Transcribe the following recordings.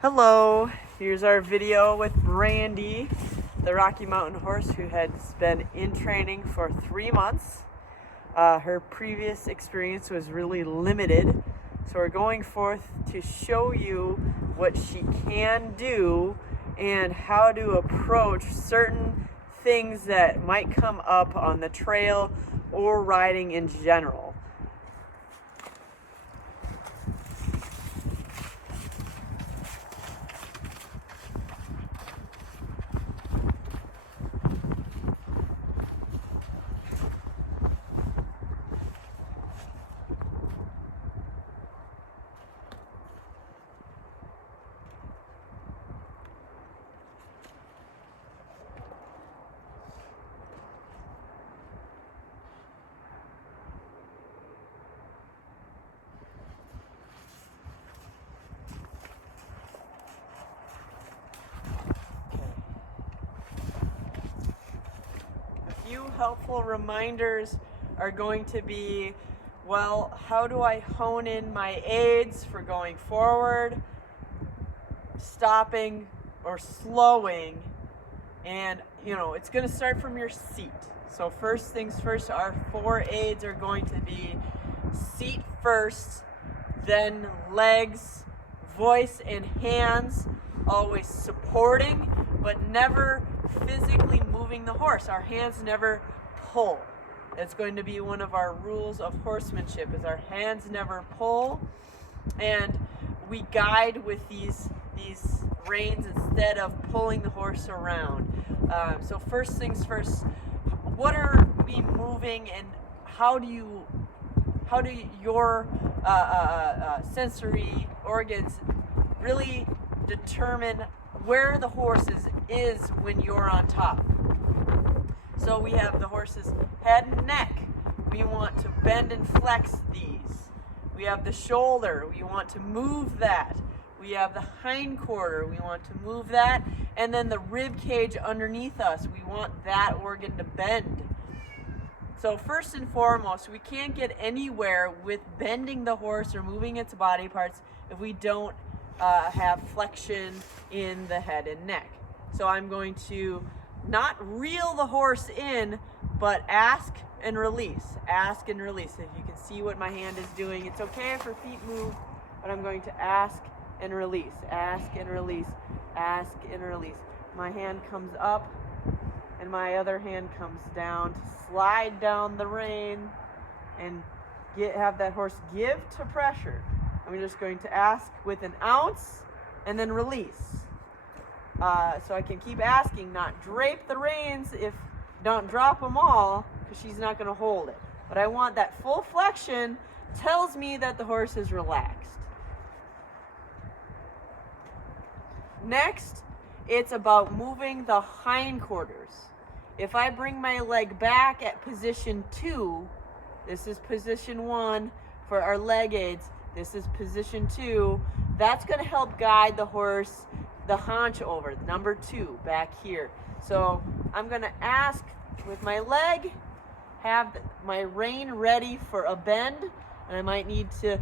Hello, here's our video with Brandy, the Rocky Mountain horse who has been in training for 3 months. Her previous experience was really limited, so we're going forth to show you what she can do and how to approach certain things that might come up on the trail or riding in general. Few helpful reminders are going to be, well, how do I hone in my aids for going forward, stopping, or slowing? And it's going to start from your seat. So first things first, our 4 aids are going to be seat first, then legs, voice, and hands, always supporting, but never physically moving the horse. Our hands never pull. It's going to be one of our rules of horsemanship, is our hands never pull, and we guide with these reins instead of pulling the horse around. So first things first, what are we moving, and how do your sensory organs really determine where the horse is when you're on top? So we have the horse's head and neck. We want to bend and flex these. We have the shoulder. We want to move that. We have the hind quarter. We want to move that. And then the rib cage underneath us. We want that organ to bend. So first and foremost, we can't get anywhere with bending the horse or moving its body parts if we don't have flexion in the head and neck. So I'm going to not reel the horse in, but ask and release. Ask and release. If you can see what my hand is doing, it's okay if her feet move, but I'm going to ask and release. Ask and release. Ask and release. My hand comes up and my other hand comes down to slide down the rein and have that horse give to pressure. I'm just going to ask with an ounce and then release. So I can keep asking, not drape the reins, don't drop them all, because she's not going to hold it. But I want that full flexion, tells me that the horse is relaxed. Next, it's about moving the hindquarters. If I bring my leg back at position 2, this is position 1 for our leg aids, this is position 2, that's going to help guide the horse, the haunch over, number 2, back here. So I'm going to ask with my leg, have my rein ready for a bend, and I might need to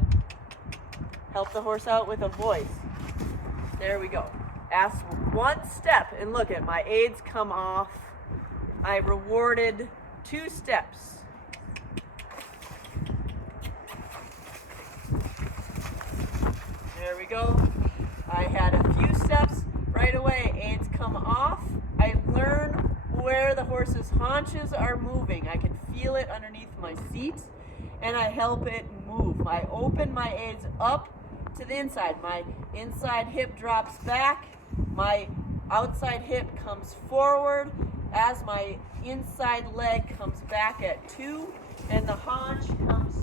help the horse out with a voice. There we go. Ask 1 step, and look at my aids come off. I rewarded 2 steps. There we go. I had a few steps right away. Aids come off. I learn where the horse's haunches are moving. I can feel it underneath my seat, and I help it move. I open my aids up to the inside. My inside hip drops back. My outside hip comes forward as my inside leg comes back at 2, and the haunch comes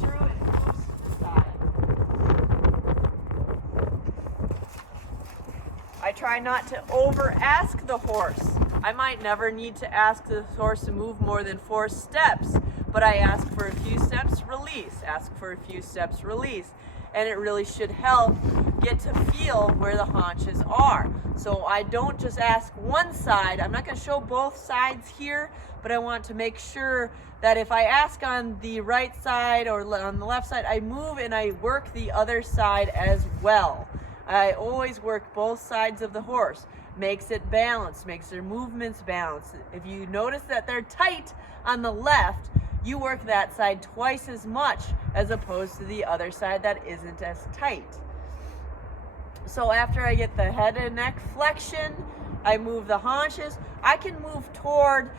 through and moves to the side. I try not to over ask the horse. I might never need to ask the horse to move more than 4 steps, but I ask for a few steps, release. Ask for a few steps, release. And it really should help get to feel where the haunches are. So I don't just ask one side. I'm not going to show both sides here, but I want to make sure that if I ask on the right side or on the left side, I move and I work the other side as well. I always work both sides of the horse. Makes it balanced, makes their movements balanced. If you notice that they're tight on the left, you work that side twice as much as opposed to the other side that isn't as tight. So after I get the head and neck flexion, I move the haunches. I can move toward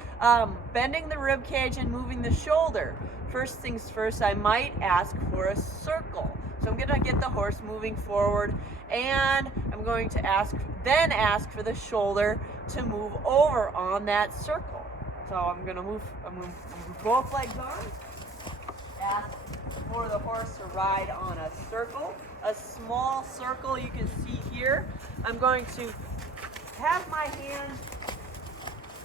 bending the rib cage and moving the shoulder. First things first, I might ask for a circle. So I'm gonna get the horse moving forward, and I'm going to ask for the shoulder to move over on that circle. So I'm gonna move both legs on, ask for the horse to ride on a circle, a small circle you can see here. I'm going to have my hands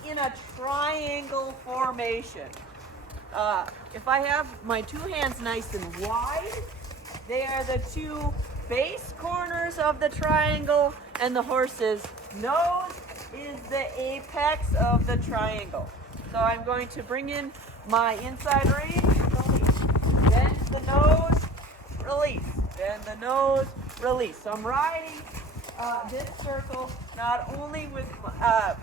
in a triangle formation. If I have my two hands nice and wide, they are the two base corners of the triangle, and the horse's nose is the apex of the triangle. So I'm going to bring in my inside rein, release, bend the nose, release, bend the nose, release. So I'm riding this circle not only with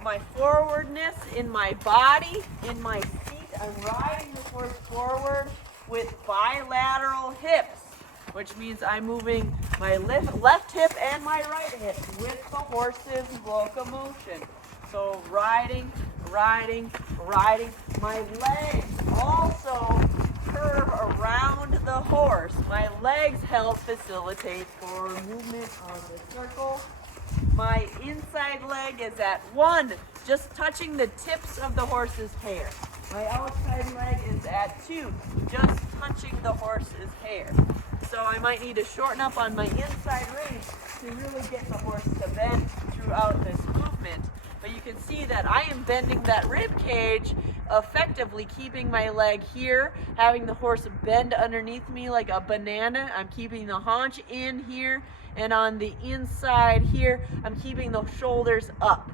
my forwardness in my body, in my seat, I'm riding the horse forward with bilateral hips, which means I'm moving my left hip and my right hip with the horse's locomotion. So riding, riding, riding. My legs also curve around the horse. My legs help facilitate forward movement on the circle. My inside leg is at 1, just touching the tips of the horse's hair. My outside leg is at 2, just touching the horse's hair. So I might need to shorten up on my inside rein to really get the horse to bend throughout this movement. But you can see that I am bending that rib cage effectively, keeping my leg here, having the horse bend underneath me like a banana. I'm keeping the haunch in here, and on the inside here, I'm keeping the shoulders up.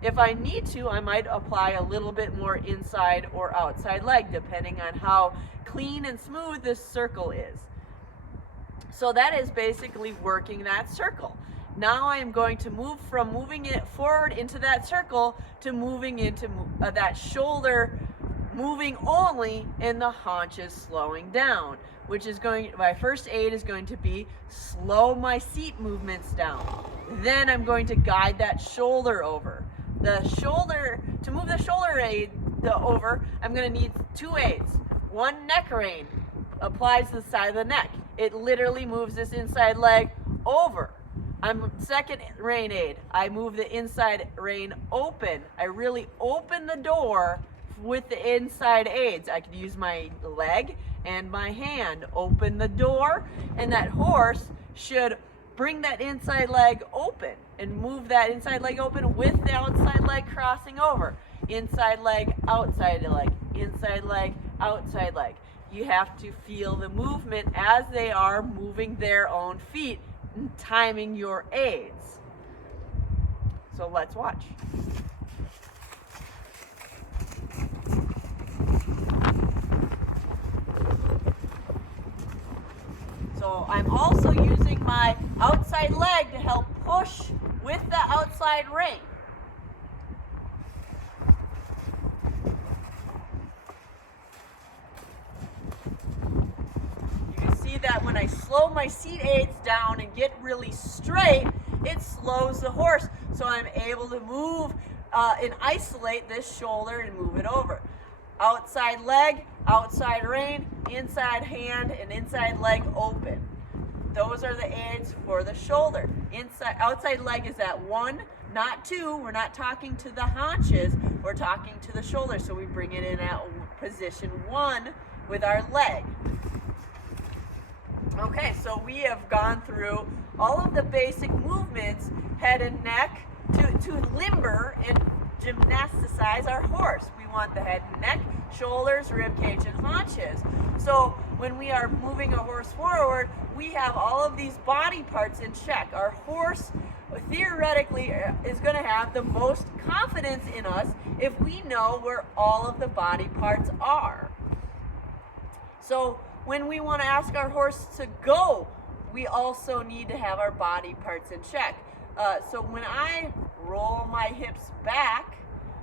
If I need to, I might apply a little bit more inside or outside leg, depending on how clean and smooth this circle is. So that is basically working that circle. Now I am going to move from moving it forward into that circle to moving into that shoulder, moving only, and the haunches slowing down, which is my first aid is going to be slow my seat movements down. Then I'm going to guide that shoulder over. To move the shoulder over, I'm going to need 2 aids. One neck rein applies to the side of the neck. It literally moves this inside leg over. Second rein aid, I move the inside rein open. I really open the door with the inside aids. I could use my leg and my hand, open the door, and that horse should bring that inside leg open and move that inside leg open with the outside leg crossing over. Inside leg, outside leg, inside leg, outside leg. You have to feel the movement as they are moving their own feet and timing your aids. So let's watch. So I'm also using my outside leg to help push with the outside rein. You can see that when I slow my seat aids down and get really straight, it slows the horse. So I'm able to move and isolate this shoulder and move it over. Outside leg, outside rein, inside hand, and inside leg open. Those are the aids for the shoulder. Outside leg is at 1, not 2. We're not talking to the haunches, we're talking to the shoulder. So we bring it in at position 1 with our leg. Okay, so we have gone through all of the basic movements, head and neck, to limber and gymnasticize our horse. We want the head and neck, shoulders, rib cage, and haunches. So when we are moving a horse forward, we have all of these body parts in check. Our horse theoretically is going to have the most confidence in us if we know where all of the body parts are. So when we want to ask our horse to go, we also need to have our body parts in check. So when I roll my hips back,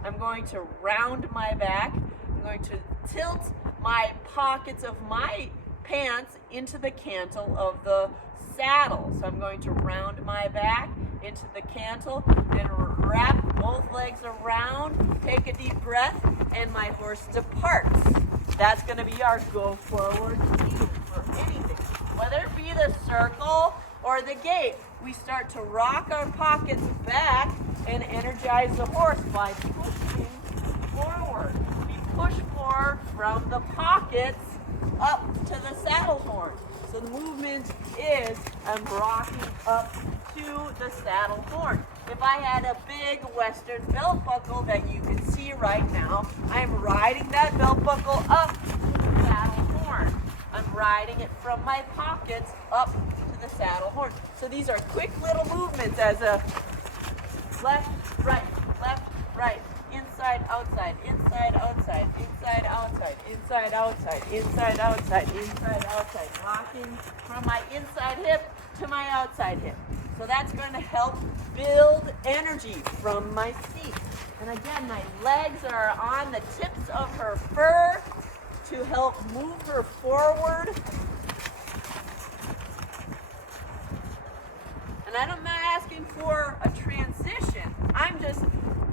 I'm going to round my back. I'm going to tilt my pockets of my pants into the cantle of the saddle. So I'm going to round my back into the cantle and wrap both legs around, take a deep breath, and my horse departs. That's going to be our go forward cue for anything. Whether it be the circle or the gait, we start to rock our pockets back and energize the horse by pushing forward. We push forward from the pockets up to the saddle horn. So the movement is I'm rocking up to the saddle horn. If I had a big Western belt buckle that you can see right now, I'm riding that belt buckle up to the saddle horn. I'm riding it from my pockets up to the saddle horn. So these are quick little movements as a left, right, inside, outside, inside, outside, inside, outside, inside, outside, inside, outside, inside, outside, rocking from my inside hip to my outside hip. So that's going to help build energy from my seat. And again, my legs are on the tips of her fur to help move her forward. And I'm not asking for a transition. I'm just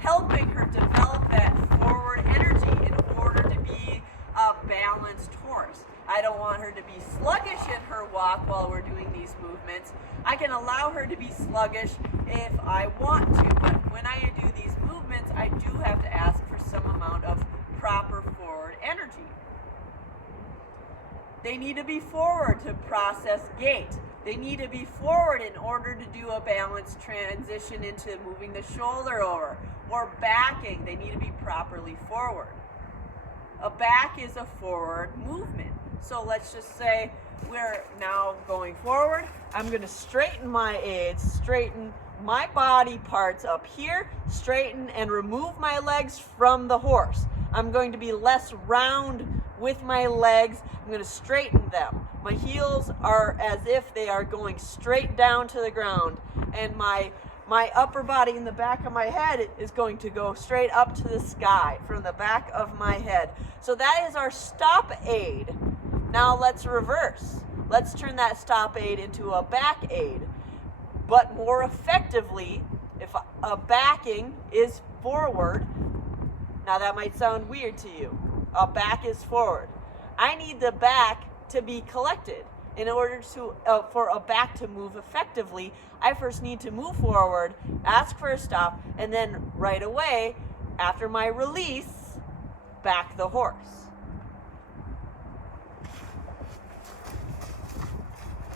helping her develop that forward energy in order to be a balanced horse. I don't want her to be sluggish in her walk while we're doing these movements. I can allow her to be sluggish if I want to, but when I do these movements, I do have to ask for some amount of proper forward energy. They need to be forward to process gait. They need to be forward in order to do a balanced transition into moving the shoulder over or backing. They need to be properly forward. A back is a forward movement. So let's just say we're now going forward. I'm going to straighten my aids, straighten my body parts up here, straighten and remove my legs from the horse. I'm going to be less round with my legs. I'm going to straighten them. My heels are as if they are going straight down to the ground, and my upper body in the back of my head is going to go straight up to the sky from the back of my head. So that is our stop aid. Now let's reverse. Let's turn that stop aid into a back aid. But more effectively, if a backing is forward, now that might sound weird to you. A back is forward. I need the back to be collected. In order to for a back to move effectively, I first need to move forward, ask for a stop, and then right away, after my release, back the horse.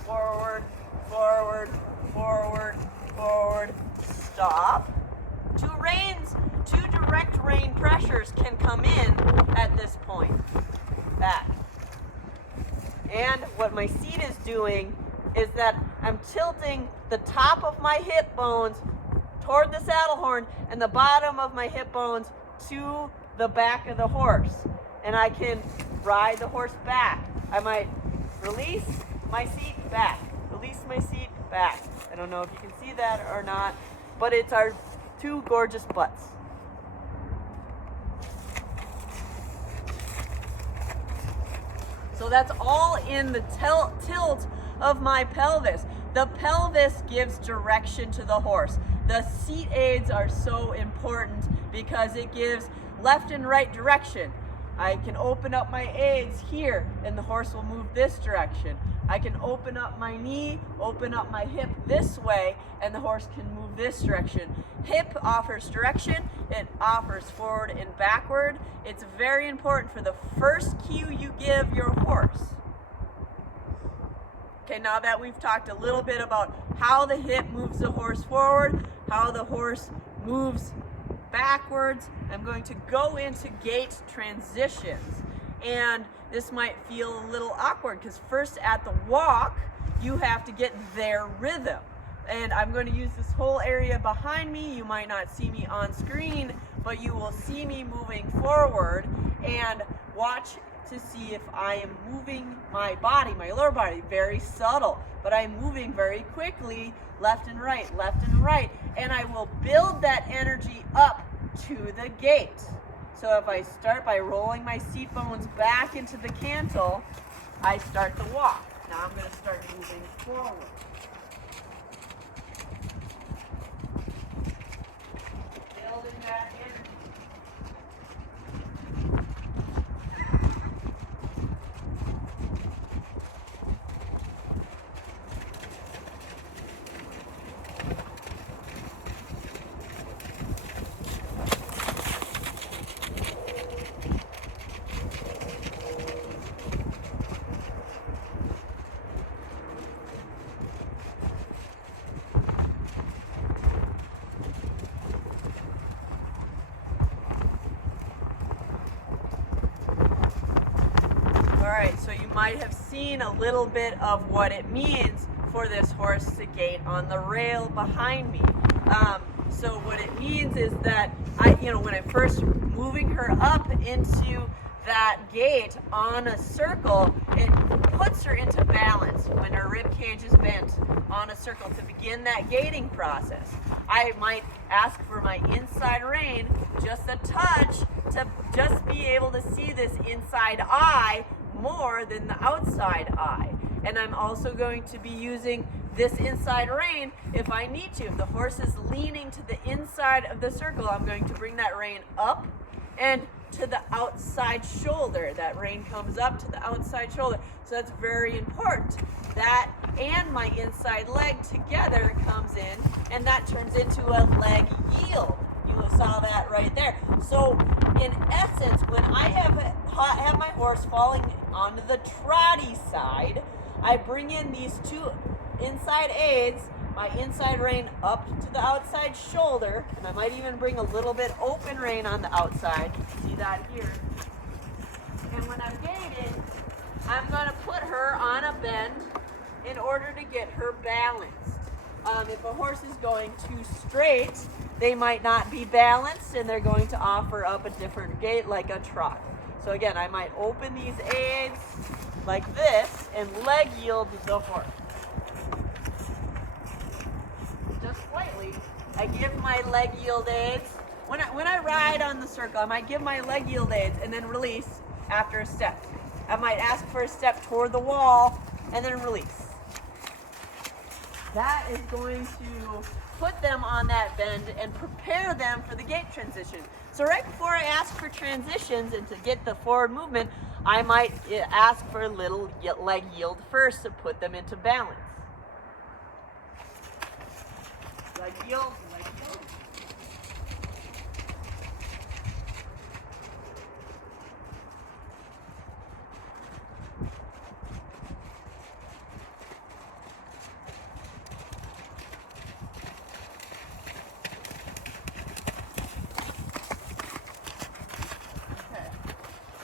Forward, forward, forward, forward, stop. Two direct rein pressures can come in at this point. Back. And what my seat is doing is that I'm tilting the top of my hip bones toward the saddle horn and the bottom of my hip bones to the back of the horse. And I can ride the horse back. I might release my seat back, release my seat back. I don't know if you can see that or not, but it's our two gorgeous butts. So that's all in the tilt of my pelvis. The pelvis gives direction to the horse. The seat aids are so important because it gives left and right direction. I can open up my aids here and the horse will move this direction. I can open up my knee, open up my hip this way, and the horse can move this direction. Hip offers direction, it offers forward and backward. It's very important for the first cue you give your horse. Okay, now that we've talked a little bit about how the hip moves the horse forward, how the horse moves backwards, I'm going to go into gait transitions. And this might feel a little awkward because first at the walk, you have to get their rhythm. And I'm going to use this whole area behind me. You might not see me on screen, but you will see me moving forward and watch to see if I am moving my body, my lower body, very subtle. but I'm moving very quickly left and right, and I will build that energy up to the gate. So if I start by rolling my seat bones back into the cantle, I start the walk. Now I'm going to start moving forward. Building that energy. Alright, so you might have seen a little bit of what it means for this horse to gait on the rail behind me. So what it means is that when I'm first moving her up into that gait on a circle, it puts her into balance when her rib cage is bent on a circle to begin that gaiting process. I might ask for my inside rein just a touch to just be able to see this inside eye more than the outside eye. And I'm also going to be using this inside rein if I need to. If the horse is leaning to the inside of the circle, I'm going to bring that rein up and to the outside shoulder. That rein comes up to the outside shoulder. So that's very important. That and my inside leg together comes in, and that turns into a leg yield. You saw that right there. So in essence, when I have my horse falling onto the trotty side, I bring in these two inside aids, my inside rein up to the outside shoulder, and I might even bring a little bit open rein on the outside. You can see that here. And when I'm gaiting, I'm going to put her on a bend in order to get her balanced. If a horse is going too straight, they might not be balanced, and they're going to offer up a different gait like a trot. So again, I might open these aids like this and leg yield the horse. Just slightly. I give my leg yield aids. When I ride on the circle, I might give my leg yield aids and then release after a step. I might ask for a step toward the wall and then release. That is going to put them on that bend and prepare them for the gait transition. So right before I ask for transitions and to get the forward movement, I might ask for a little leg yield first to put them into balance. Leg yield, leg yield.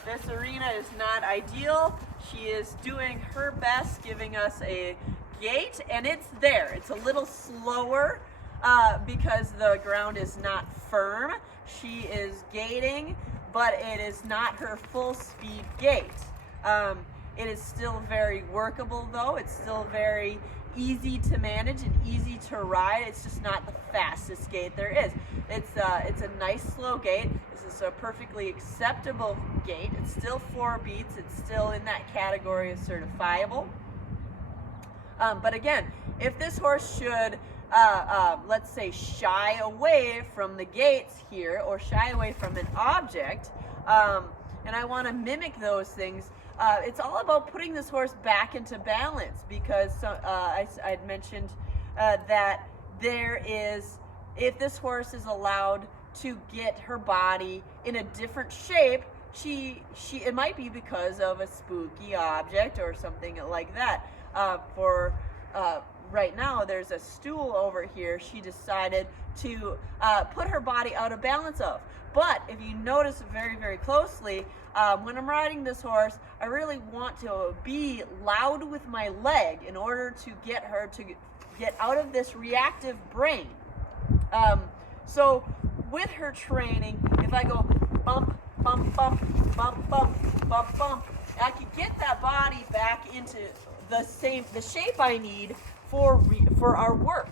This arena is not ideal. She is doing her best, giving us a gait, and it's there. It's a little slower because the ground is not firm. She is gaiting, but it is not her full speed gait. It is still very workable though. It's still very easy to manage and easy to ride. It's just not the fastest gait there is. It's a nice slow gait. This is a perfectly acceptable gait. It's still 4 beats. It's still in that category of certifiable. But again, if this horse should, let's say, shy away from the gates here or shy away from an object, and I want to mimic those things, it's all about putting this horse back into balance because I'd mentioned that there is, if this horse is allowed to get her body in a different shape, it might be because of a spooky object or something like that. Right now, there's a stool over here she decided to put her body out of balance of. But if you notice very, very closely, when I'm riding this horse, I really want to be loud with my leg in order to get her to get out of this reactive brain. So with her training, if I go bump, bump, bump, bump, bump, bump, bump, I can get that body back into the shape I need for our work.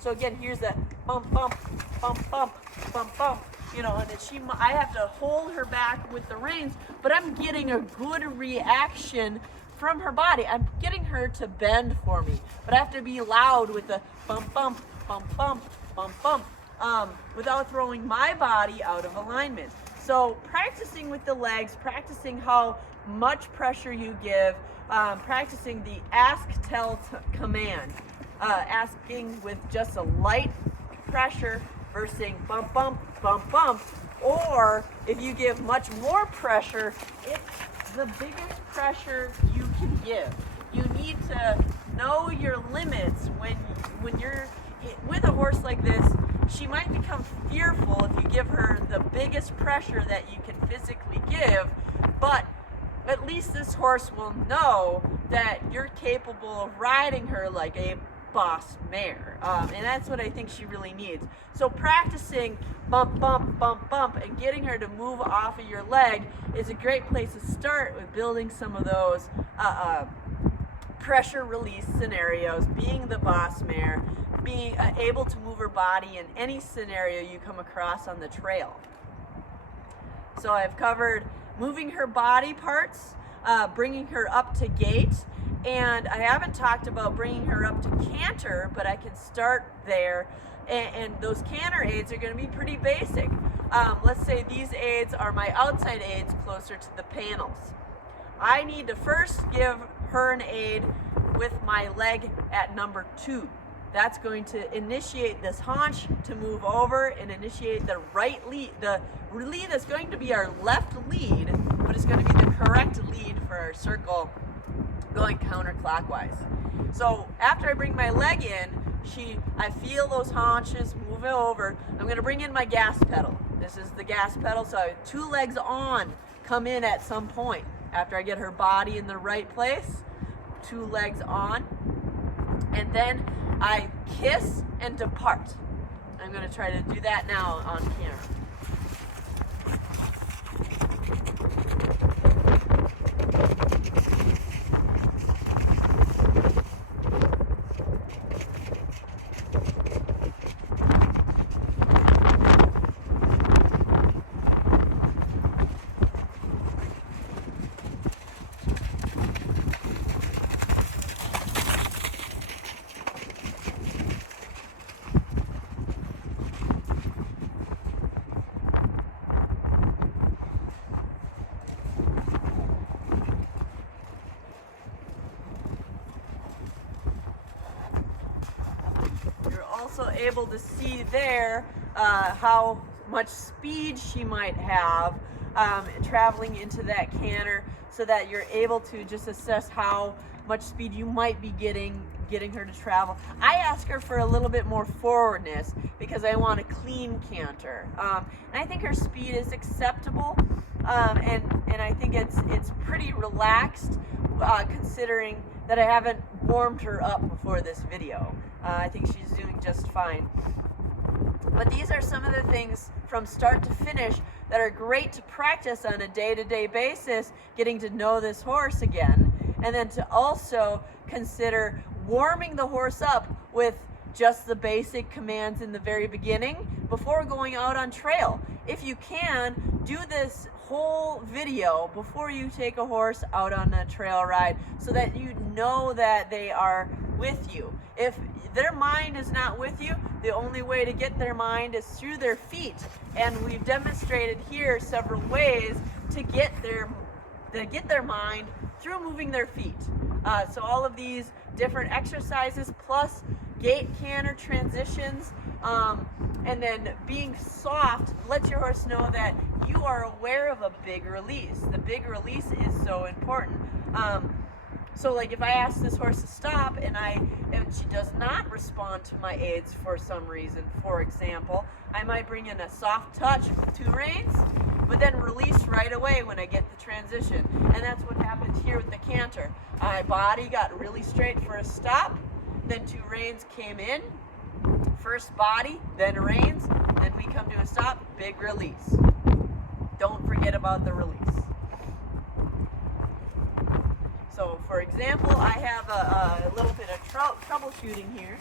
So again, here's that bump, bump, bump, bump, bump, bump. You know, and I have to hold her back with the reins, but I'm getting a good reaction from her body. I'm getting her to bend for me, but I have to be loud with the bump, bump, bump, bump, bump, bump, without throwing my body out of alignment. So practicing with the legs, practicing how much pressure you give, practicing the ask, tell, command, asking with just a light pressure versus saying bump, bump, bump, bump, or if you give much more pressure, it's the biggest pressure you can give. You need to know your limits when you're with a horse like this. She might become fearful if you give her the biggest pressure that you can physically give, but at least this horse will know that you're capable of riding her like a boss mare, and that's what I think she really needs. So practicing bump, bump, bump, bump, and getting her to move off of your leg is a great place to start with building some of those pressure release scenarios, being the boss mare, being able to move her body in any scenario you come across on the trail. So I've covered moving her body parts, bringing her up to gait, and I haven't talked about bringing her up to canter, but I can start there. And those canter aids are going to be pretty basic. Let's say these aids are my outside aids closer to the panels. I need to first give her an aid with my leg at number 2. That's going to initiate this haunch to move over and initiate the right lead. The lead is going to be our left lead, but it's going to be the correct lead for our circle going counterclockwise. So after I bring my leg in, I feel those haunches moving over. I'm going to bring in my gas pedal. This is the gas pedal, so I have 2 legs on come in at some point. After I get her body in the right place, 2 legs on, and then I kiss and depart. I'm going to try to do that now on camera. Also able to see there how much speed she might have traveling into that canter, so that you're able to just assess how much speed you might be getting her to travel. I ask her for a little bit more forwardness because I want a clean canter, and I think her speed is acceptable, and I think it's pretty relaxed considering that I haven't warmed her up before this video. I think she's doing just fine. But these are some of the things from start to finish that are great to practice on a day-to-day basis, getting to know this horse again, and then to also consider warming the horse up with just the basic commands in the very beginning before going out on trail. If you can, do this whole video before you take a horse out on a trail ride so that you know that they are with you. If their mind is not with you, the only way to get their mind is through their feet. And we've demonstrated here several ways to get their mind through moving their feet. So all of these different exercises plus gait, canter, transitions, and then being soft lets your horse know that you are aware of a big release. The big release is so important. So like if I ask this horse to stop and she does not respond to my aids for some reason, for example, I might bring in a soft touch with 2 reins, but then release right away when I get the transition. And that's what happens here with the canter. My body got really straight for a stop, then 2 reins came in, first body, then reins, then we come to a stop, big release. Don't forget about the release. So for example, I have a little bit of troubleshooting here.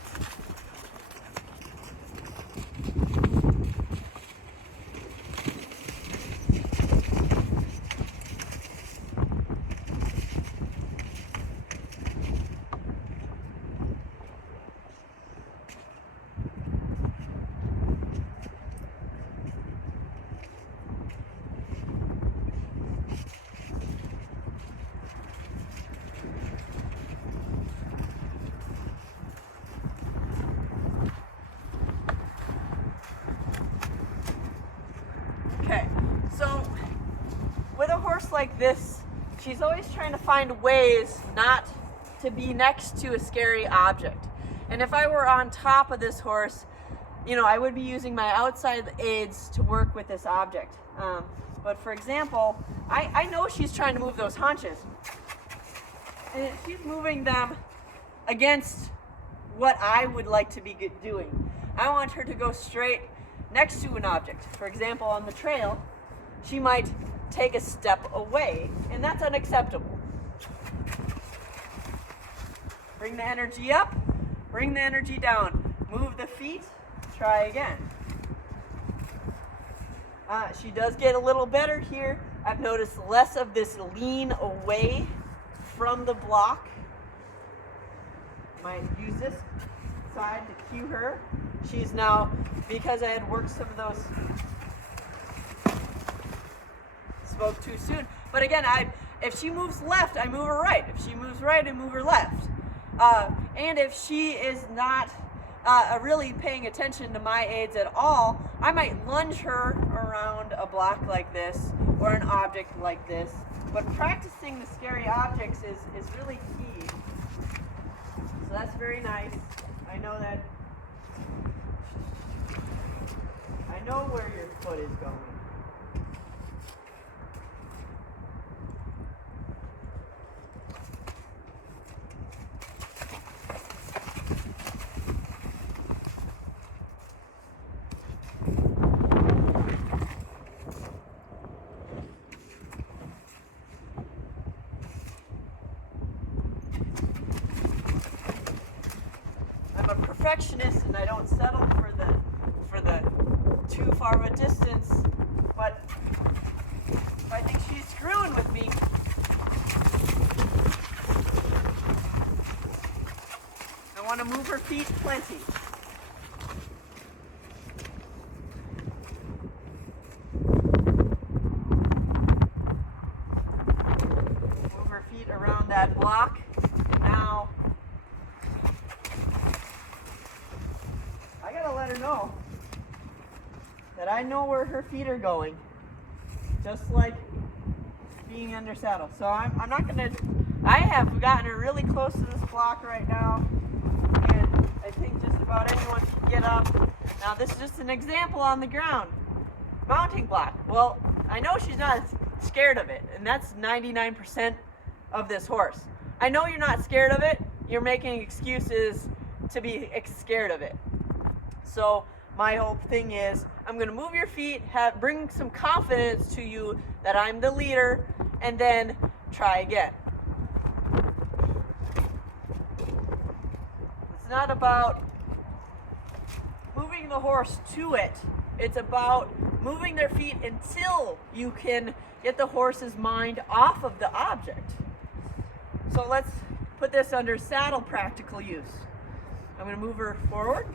Okay, so with a horse like this, she's always trying to find ways not to be next to a scary object. And if I were on top of this horse, you know, I would be using my outside aids to work with this object. But for example, I know she's trying to move those haunches. And she's moving them against what I would like to be doing. I want her to go straight next to an object. For example, on the trail, she might take a step away, and that's unacceptable. Bring the energy up, bring the energy down. Move the feet, try again. She does get a little better here. I've noticed less of this lean away from the block. Might use this side to cue her. She's now, because I had worked some of those, spoke too soon. But again, if she moves left, I move her right. If she moves right, I move her left. And if she is not really paying attention to my aids at all, I might lunge her around a block like this or an object like this. But practicing the scary objects is really key. So that's very nice. I know that. I know where your foot is going. I'm a perfectionist and I don't settle for the too far of a distance, but if I think she's screwing with me, I want to move her feet plenty. Move her feet around that block, and now I gotta let her know that I know where her feet are going, just like being under saddle. So I'm not gonna, I have gotten her really close to this block right now, and I think just about anyone can get up. Now this is just an example on the ground. Mounting block. Well, I know she's not scared of it, and that's 99% of this horse. I know you're not scared of it, you're making excuses to be scared of it. So my whole thing is, I'm going to move your feet, bring some confidence to you that I'm the leader, and then try again. It's not about moving the horse to it. It's about moving their feet until you can get the horse's mind off of the object. So let's put this under saddle practical use. I'm going to move her forward.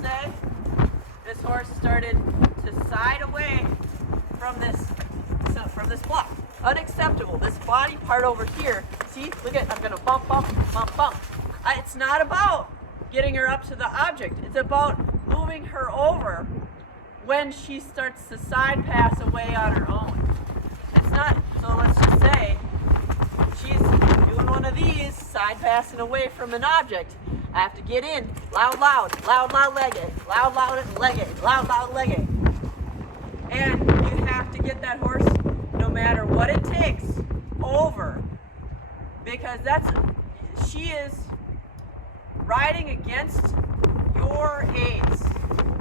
Say this horse started to side away from this block. Unacceptable. This body part over here. See, look at, I'm gonna bump, bump, bump, bump. It's not about getting her up to the object. It's about moving her over when she starts to side pass away on her own. It's not, so let's just say she's doing one of these, side passing away from an object. I have to get in, loud, loud, loud, loud, leg it, loud, loud, leg it, loud, loud, leg it. And you have to get that horse, no matter what it takes, over. Because she is riding against your aids.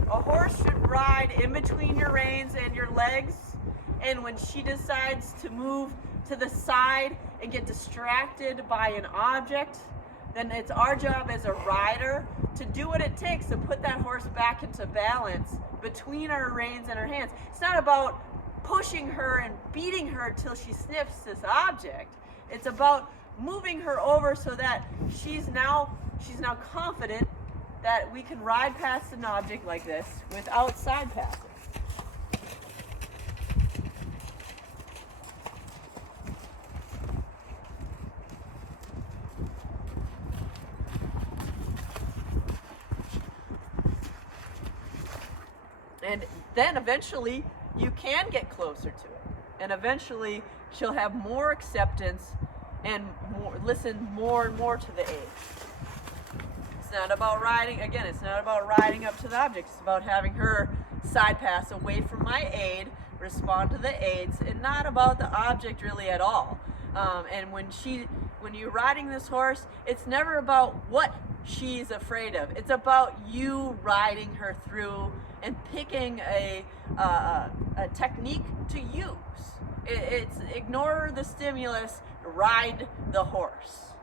A horse should ride in between your reins and your legs And when she decides to move to the side and get distracted by an object, then it's our job as a rider to do what it takes to put that horse back into balance between our reins and our hands. It's not about pushing her and beating her till she sniffs this object. It's about moving her over so that she's now confident that we can ride past an object like this without side passing. And then eventually you can get closer to it. And eventually she'll have more acceptance and listen more and more to the aid. It's not about riding, again, it's not about riding up to the object. It's about having her side pass away from my aid, respond to the aids, and not about the object really at all. And when you're riding this horse, it's never about what she's afraid of. It's about you riding her through and picking a technique to use. It's ignore the stimulus, ride the horse.